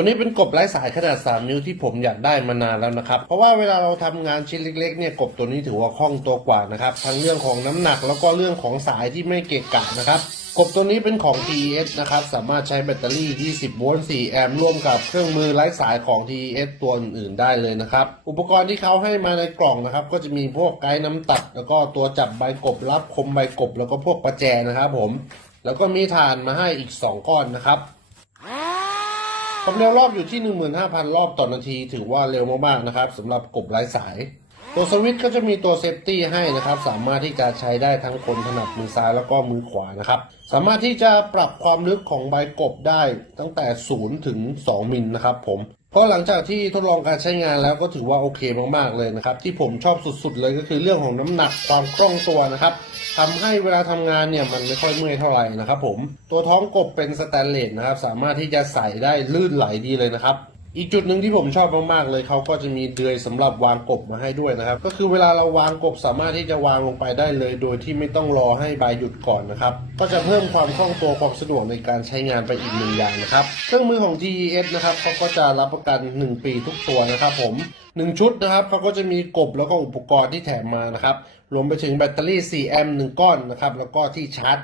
ตัวนี้เป็นกบไร้สายขนาด 3 นิ้วที่ผมอยากได้มานานแล้วนะครับ เพราะว่าเวลาเราทำงานชิ้นเล็กๆเนี่ยกบตัวนี้ถือว่าคล่องตัวกว่านะครับ ทั้งเรื่องของน้ำหนักแล้วก็เรื่องของสายที่ไม่เกะกะนะครับกบตัวนี้เป็นของ TES นะครับ สามารถใช้แบตเตอรี่ 20 โวลต์ 4 แอมป์ ร่วมกับเครื่องมือไร้สายของ TES ตัวอื่นๆ ได้เลยนะครับ อุปกรณ์ที่เขาให้มาในกล่องนะครับ ก็จะมีพวกไกด์น้ำตัด แล้วก็ตัวจับใบกบรับคมใบกบ แล้วก็พวกประแจนะครับผม แล้วก็มีถ่านมาให้อีก 2 ก้อนนะครับ ความเร็วรอบอยู่ที่ 15,000 รอบต่อนาที ถือว่าเร็วมากๆนะครับสำหรับกบไร้สาย ตัวสวิตช์ก็จะมีตัวเซฟตี้ให้นะครับ สามารถที่จะใช้ได้ทั้งคนถนัดมือซ้ายแล้วก็มือขวานะครับ สามารถที่จะปรับความลึกของใบกบได้ตั้งแต่ 0 ถึง 2 มิลนะครับผม เพราะหลังจากที่ทดลองการใช้งานแล้วก็ถือว่าโอเคมากๆเลยนะครับ ที่ผมชอบสุดๆเลยก็คือเรื่องของน้ำหนักความคล่องตัวนะครับทำให้เวลาทำงานเนี่ยมันไม่ค่อยเมื่อยเท่าไหร่นะครับผมตัวท้องกบเป็นสแตนเลสนะครับ สามารถที่จะใส่ได้ลื่นไหลดีเลยนะครับ อีกจุดหนึ่งที่ผมชอบมากๆเลยเขาก็จะมีเดือยสำหรับวางกบมาให้ด้วยนะครับ ก็คือเวลาเราวางกบสามารถที่จะวางลงไปได้เลย โดยที่ไม่ต้องรอให้ใบหยุดก่อนนะครับ ก็จะเพิ่มความคล่องตัวความสะดวกในการใช้งานไปอีกหนึ่งอย่างนะครับ เครื่องมือของ TES นะครับเขาก็จะรับประกัน 1 ปีทุกตัวนะครับผม1 ชุดนะครับเขาก็จะมีกบแล้วก็อุปกรณ์ที่แถมมานะครับรวมไปถึงแบตเตอรี่4แอมป์1ก้อนนะครับแล้วก็ที่ชาร์จ